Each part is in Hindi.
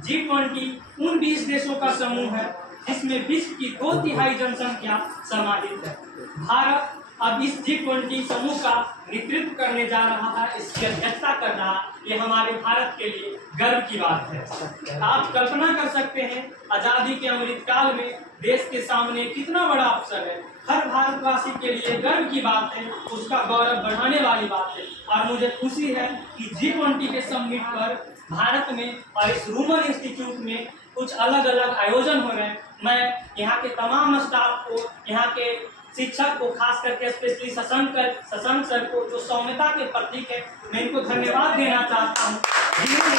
G20 उन 20 देशों का समूह है जिसमें विश्व की 2/3 जनसंख्या समाहित है। भारत अब इस G20 समूह का नेतृत्व करने जा रहा है, इसकी अध्यक्षता कर रहा है। ये हमारे भारत के लिए गर्व की बात है। आप कल्पना कर सकते हैं आजादी के अमृत काल में देश के सामने कितना बड़ा अवसर है। हर भारतवासी के लिए गर्व की बात है, उसका गौरव बढ़ाने वाली बात है। और मुझे खुशी है कि G20 के समिट पर भारत में और इस रूमन इंस्टीट्यूट में कुछ अलग अलग आयोजन हो रहे हैं। मैं यहाँ के तमाम स्टाफ को, यहाँ के शिक्षक को, खास करके स्पेशली शशांक सर को जो सौम्यता के प्रतीक है, मैं इनको धन्यवाद देना चाहता हूँ जिन्होंने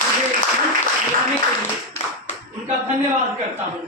मुझे दिलाने के लिए उनका धन्यवाद करता हूँ।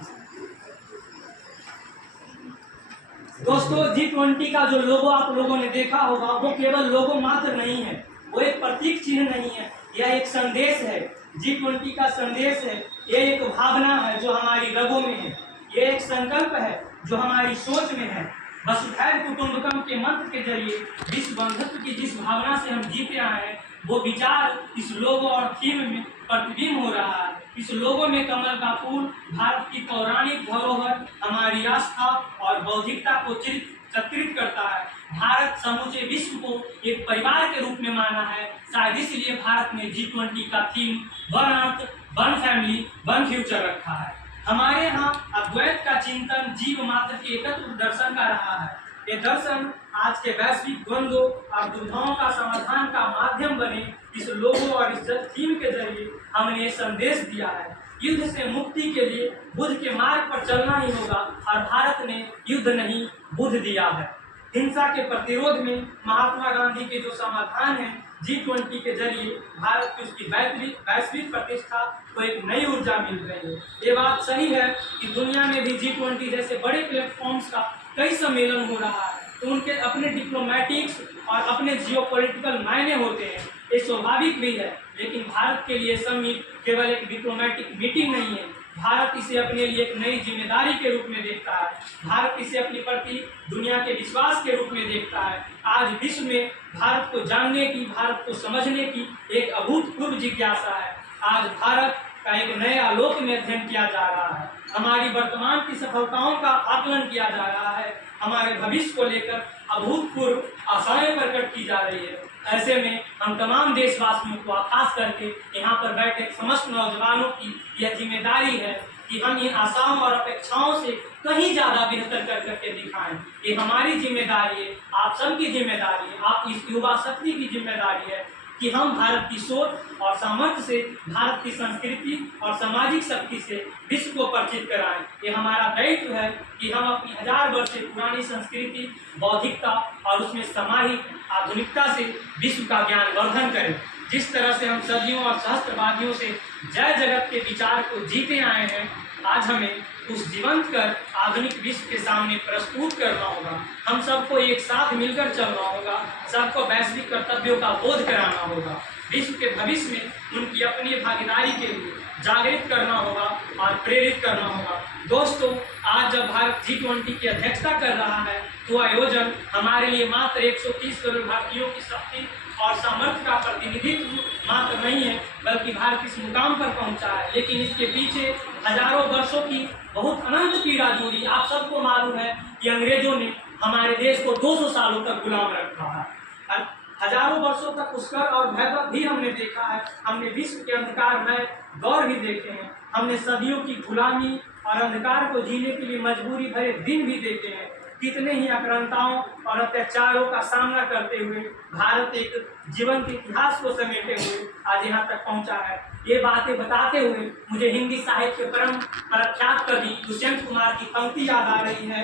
दोस्तों, G20 का जो लोगो आप लोगों ने देखा होगा वो केवल लोगो मात्र नहीं है, वो एक प्रतीक चिन्ह नहीं है, यह एक संदेश है। G20 का संदेश है, ये एक भावना है जो हमारी रगों में है, ये एक संकल्प है जो हमारी सोच में है। वसुधैव कुटुंबकम के मंत्र के जरिए विश्व बंधुत्व की जिस भावना से हम जीते आए हैं, वो विचार इस लोगो और थीम में प्रतिबिंब हो रहा है। इस लोगो में कमल का फूल भारत की पौराणिक धरोहर, हमारी आस्था और बौद्धिकता को चित्रित करता है। भारत समूचे विश्व को एक परिवार के रूप में माना है। शायद इसलिए भारत ने G20 का theme one earth, one family, one future रखा है। हमारे यहाँ अद्वैत का चिंतन जीव मात्र के एकत्र दर्शन का रहा है। ये दर्शन आज के वैश्विक द्वंद्वों और दुविधाओं का समाधान का माध्यम बने। इस लोगों और इस थीम के जरिए हमने संदेश दिया है, युद्ध से मुक्ति के लिए बुद्ध के मार्ग पर चलना ही होगा। और भारत ने युद्ध नहीं, बुद्ध दिया है। हिंसा के प्रतिरोध में महात्मा गांधी के जो समाधान है, G20 के जरिए भारत की उसकी वैश्विक प्रतिष्ठा को एक नई ऊर्जा मिल रही है। ये बात सही है कि दुनिया में भी G20 जैसे बड़े प्लेटफॉर्म्स का कई सम्मेलन हो रहा है, तो उनके अपने डिप्लोमेटिक्स और अपने जियोपॉलिटिकल मायने होते हैं, ये स्वाभाविक भी है। लेकिन भारत के लिए समिट केवल एक डिप्लोमेटिक मीटिंग नहीं है, भारत इसे अपने लिए एक नई जिम्मेदारी के रूप में देखता है। भारत इसे अपने प्रति दुनिया के विश्वास के रूप में देखता है। आज विश्व में भारत को जानने की, भारत को समझने की एक अभूतपूर्व जिज्ञासा है। आज भारत का एक नए आलोक में अध्ययन किया जा रहा है, हमारी वर्तमान की सफलताओं का आकलन किया जा रहा है, हमारे भविष्य को लेकर अभूतपूर्व आशाएं प्रकट की जा रही है। ऐसे में हम तमाम देशवासियों को, खास करके यहाँ पर बैठे समस्त नौजवानों की यह जिम्मेदारी है कि हम इन आशाओं और अपेक्षाओं से कहीं ज़्यादा बेहतर कर करके दिखाएं। ये हमारी जिम्मेदारी है, आप सबकी जिम्मेदारी है, आप इस युवा शक्ति की जिम्मेदारी है कि हम भारत की सोच और सामर्थ्य से, भारत की संस्कृति और सामाजिक शक्ति से विश्व को परिचित कराएं। ये हमारा दायित्व है कि हम अपनी 1000 वर्ष से पुरानी संस्कृति, बौद्धिकता और उसमें समाहित आधुनिकता से विश्व का ज्ञान वर्धन करें। जिस तरह से हम सदियों और सहस्त्रवादियों से जय जगत के विचार को जीते आए हैं, आज हमें उस जीवंत कर आधुनिक विश्व के सामने प्रस्तुत करना होगा। हम सबको एक साथ मिलकर चलना होगा, सबको वैश्विक कर्तव्यों का बोध कराना होगा, विश्व के भविष्य में उनकी अपनी भागीदारी के लिए जागृत करना होगा और प्रेरित करना होगा। दोस्तों, आज जब भारत G20 की अध्यक्षता कर रहा है, तो आयोजन हमारे लिए मात्र 130 करोड़ भारतीयों की शक्ति और सामर्थ्य का प्रतिनिधित्व मात्र नहीं है, बल्कि भारत इस मुकाम पर पहुंचा है। लेकिन इसके पीछे हजारों वर्षों की बहुत अनंत पीड़ा जुड़ी। आप सबको मालूम है कि अंग्रेजों ने हमारे देश को 200 सालों तक गुलाम रखा है। हजारों वर्षों तक उसकर और वैभव भी हमने देखा है। हमने विश्व के अंधकारमय दौर भी देखे हैं। हमने सदियों की गुलामी और अंधकार को जीने के लिए मजबूरी भरे दिन भी देखे हैं। कितने ही आक्रांताओं और अत्याचारों का सामना करते हुए भारत एक जीवंत इतिहास को समेटे हुए आज यहाँ तक पहुँचा है। ये बातें बताते हुए मुझे हिंदी साहित्य के परम प्रख्यात कवि दुष्यंत कुमार की पंक्ति याद आ रही है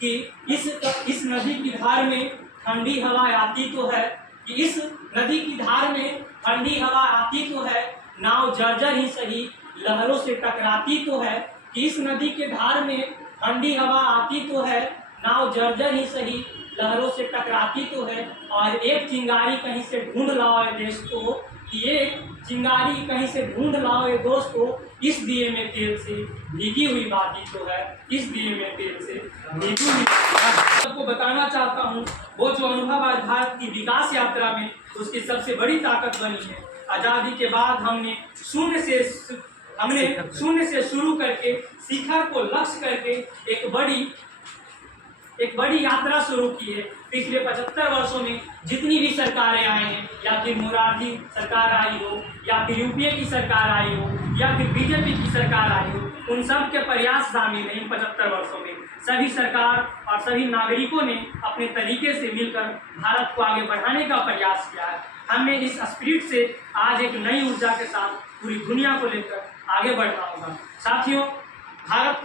कि इस नदी की धार में ठंडी हवा आती तो है, कि इस नदी की धार में ठंडी हवा आती तो है, नाव जर्जर ही सही लहरों से टकराती तो है, कि इस नदी के धार में ठंडी हवा आती तो है, नाव जर्जर ही सही लहरों से टकराती तो है, और एक चिंगारी कहीं से ढूंढ लाओ ये देश को, कि एक चिंगारी कहीं से ढूंढ लाओ ये दोस्त को, इस दिए में तेल से भीगी हुई बाती तो है, इस दिए में तेल से भीगी हुई। सबको बताना चाहता हूँ वो जो अनुभव आज भारत की विकास यात्रा में उसकी सबसे बड़ी ताकत बनी है। आज़ादी के बाद हमने शून्य से शुरू करके शिखर को लक्ष्य करके एक बड़ी यात्रा शुरू की है। पिछले 75 वर्षों में जितनी भी सरकारें आई हैं, या फिर मोरारजी सरकार आई हो, या फिर यूपीए की सरकार आई हो, या फिर बीजेपी की सरकार आई हो, उन सब के प्रयास शामिल हैं। इन 75 वर्षों में सभी सरकार और सभी नागरिकों ने अपने तरीके से मिलकर भारत को आगे बढ़ाने का प्रयास किया है। हमें इस स्पिरिट से आज एक नई ऊर्जा के साथ पूरी दुनिया को लेकर आगे बढ़ना होगा। साथियों, भारत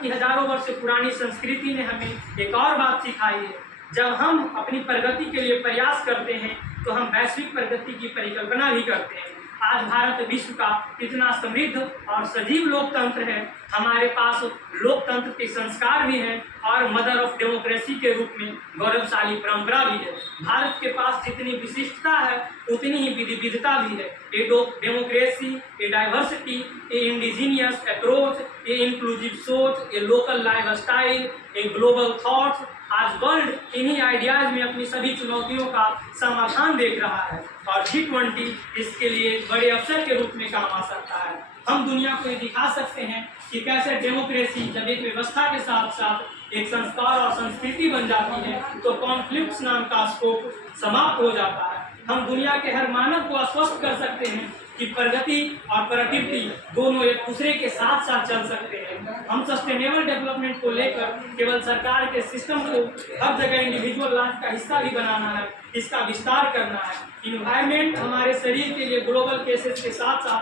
की हजारों वर्ष पुरानी संस्कृति ने हमें एक और बात सिखाई है। जब हम अपनी प्रगति के लिए प्रयास करते हैं तो हम वैश्विक प्रगति की परिकल्पना भी करते हैं। आज भारत विश्व का इतना समृद्ध और सजीव लोकतंत्र है। हमारे पास लोकतंत्र के संस्कार भी हैं और मदर ऑफ डेमोक्रेसी के रूप में गौरवशाली परंपरा भी है। भारत के पास जितनी विशिष्टता है उतनी ही विविधता भी है। A democracy, a diversity, a indigenous approach, a inclusive सोच, a local life style, a global thoughts. आज वर्ल्ड इन्हीं आइडियाज में अपनी सभी चुनौतियों का समाधान देख रहा है और G20 इसके लिए बड़े अवसर के रूप में काम आ सकता है। हम दुनिया को ये दिखा सकते हैं कि कैसे डेमोक्रेसी जब एक व्यवस्था के साथ साथ एक संस्कार और संस्कृति बन जाती है तो कॉन्फ्लिक्ट्स नाम का स्कोप समाप्त हो जाता है। हम दुनिया के हर मानव को आश्वस्त कर सकते हैं कि प्रगति और प्रोडक्टिविटी दोनों एक दूसरे के साथ साथ चल सकते हैं। हम सस्टेनेबल डेवलपमेंट को लेकर केवल सरकार के सिस्टम को हर जगह इंडिविजुअल लाइफ का हिस्सा भी बनाना है, इसका विस्तार करना है। इन्वायरमेंट हमारे शरीर के लिए ग्लोबल केसेस के साथ साथ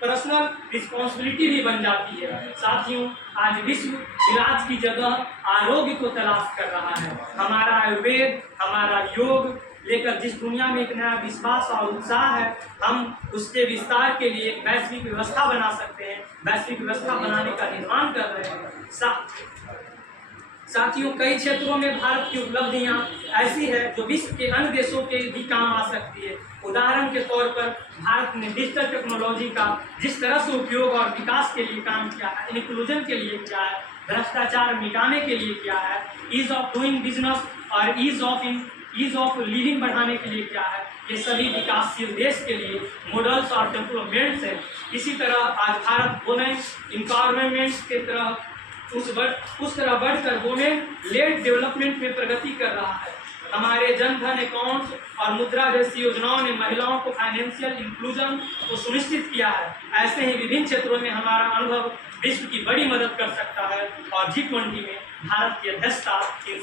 पर्सनल रिस्पॉन्सिबिलिटी भी बन जाती है। साथियों, आज विश्व इलाज की जगह आरोग्य को तलाश कर रहा है। हमारा आयुर्वेद, हमारा योग लेकर जिस दुनिया में एक नया विश्वास और उत्साह है, हम उसके विस्तार के लिए वैश्विक व्यवस्था बना सकते हैं। वैश्विक व्यवस्था बनाने का निर्माण कर रहे हैं। साथियों, कई क्षेत्रों में भारत की उपलब्धियां ऐसी है जो विश्व के अन्य देशों के भी काम आ सकती है। उदाहरण के तौर पर भारत ने डिजिटल टेक्नोलॉजी का जिस तरह से उपयोग और विकास के लिए काम किया है, इंक्लूजन के लिए किया है, भ्रष्टाचार मिटाने के लिए किया है, ईज ऑफ डूइंग बिजनेस और ईज ऑफ लिविंग बढ़ाने के लिए क्या है, ये सभी विकासशील देश के लिए मॉडल्स और डेवलपमेंट्स हैं। इसी तरह आज भारत वुमेन एम्पावरमेंट के तरह उस तरह बढ़कर वुमेन लेड डेवलपमेंट में प्रगति कर रहा है। हमारे जनधन अकाउंट्स और मुद्रा जैसी योजनाओं ने महिलाओं को फाइनेंशियल इंक्लूजन को सुनिश्चित किया है। ऐसे ही विभिन्न क्षेत्रों में हमारा अनुभव विश्व की बड़ी मदद कर सकता है और G20 में भारत की अध्यक्षता इन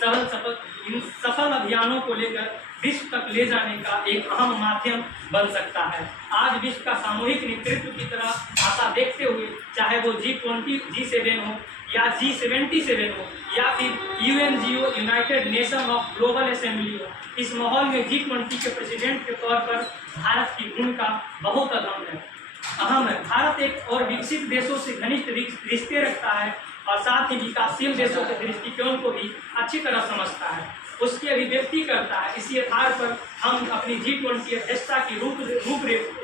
सफल अभियानों को लेकर विश्व तक ले जाने का एक अहम माध्यम बन सकता है। आज विश्व का सामूहिक नेतृत्व की तरह आशा देखते हुए, चाहे वो G20, G7 हो या G77 हो या फिर UNGO United nation of global assembly हो, इस माहौल में G20 के प्रेसिडेंट के तौर पर भारत की भूमिका बहुत अहम है। भारत एक और विकसित देशों से घनिष्ठ रिश्ते रखता है और साथ ही विकासशील देशों के दृष्टिकोण को भी अच्छी तरह समझता है, उसकी अभिव्यक्ति करता है। इसी आधार पर हम अपनी G20 अध्यक्षता की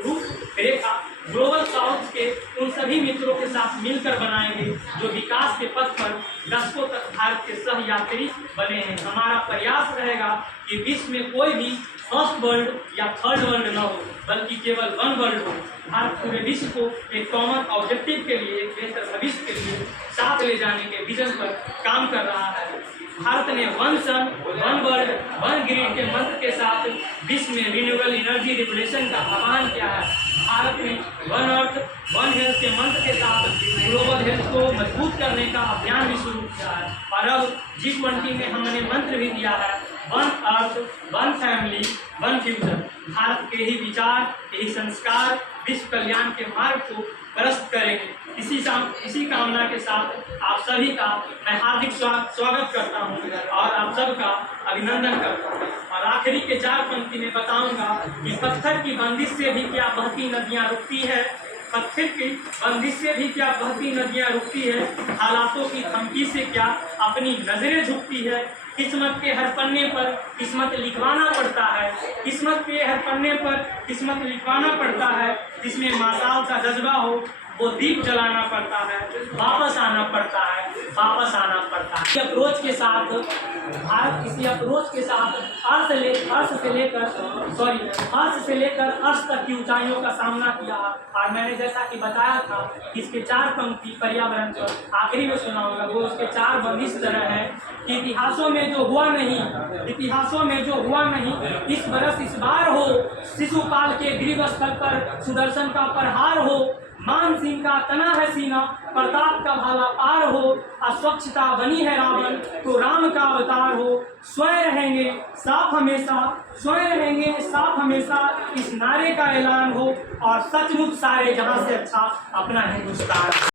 रूपरेखा ग्लोबल साउथ के उन सभी मित्रों के साथ मिलकर बनाएंगे जो विकास के पथ पर दशकों तक भारत के सह यात्री बने हैं। हमारा प्रयास रहेगा कि विश्व में कोई भी फर्स्ट वर्ल्ड या थर्ड वर्ल्ड न हो, बल्कि केवल वन वर्ल्ड हो। भारत पूरे विश्व को एक कॉमन ऑब्जेक्टिव के लिए, एक बेहतर भविष्य के लिए साथ ले जाने के विजन पर काम कर रहा है। भारत ने वन सन, वन वर्ल्ड, वन ग्रिड के मंत्र के साथ विश्व में रिन्यूएबल एनर्जी रिवोल्यूशन का आह्वान किया है। भारत ने वन अर्थ, वन हेल्थ के मंत्र के साथ ग्लोबल हेल्थ को मजबूत करने का अभियान भी शुरू किया है। और अब G20 में हमने मंत्र भी दिया है, one earth, one family, one future. Bharat के ही विचार, यही संस्कार विश्व कल्याण के मार्ग को प्रशस्त करेंगे। इसी कामना के साथ आप सभी का मैं हार्दिक स्वागत करता हूं और आप सबका अभिनंदन करता हूं। और आखिरी के 4 पंक्ति में बताऊंगा कि पत्थर की बंदिश से भी क्या बहती नदियां रुकती है, पत्थर की बंदिश से भी क्या बहती नदियां रुकती है, हालातों की धमकी से क्या अपनी नजरें झुकती है। किस्मत के हर पन्ने पर किस्मत लिखवाना पड़ता है, किस्मत के हर पन्ने पर किस्मत लिखवाना पड़ता है। जिसमें मासाल सा जज्बा हो, वो दीप जलाना पड़ता है, वापस आना पड़ता है, वापस आना पड़ता है। इसी अप्रोच के साथ भारत इसी अप्रोच के साथ अर्थ से लेकर अर्श तक की ऊंचाइयों का सामना किया। और मैंने जैसा कि बताया था कि इसके 4 पंक्ति पर्यावरण पर आखिरी में सुनाऊंगा, वो उसके 4 बंद इस तरह है कि इतिहासों में जो हुआ नहीं इस बरस इस बार हो, शिशुपाल के गृह स्थल पर सुदर्शन का प्रहार हो, मान सिंह का तना है सीना, प्रताप का भाला पार हो, अस्वच्छता बनी है रावण तो राम का अवतार हो, स्वयं रहेंगे साफ हमेशा इस नारे का ऐलान हो, और सचमुच सारे जहां से अच्छा अपना हिंदुस्तान।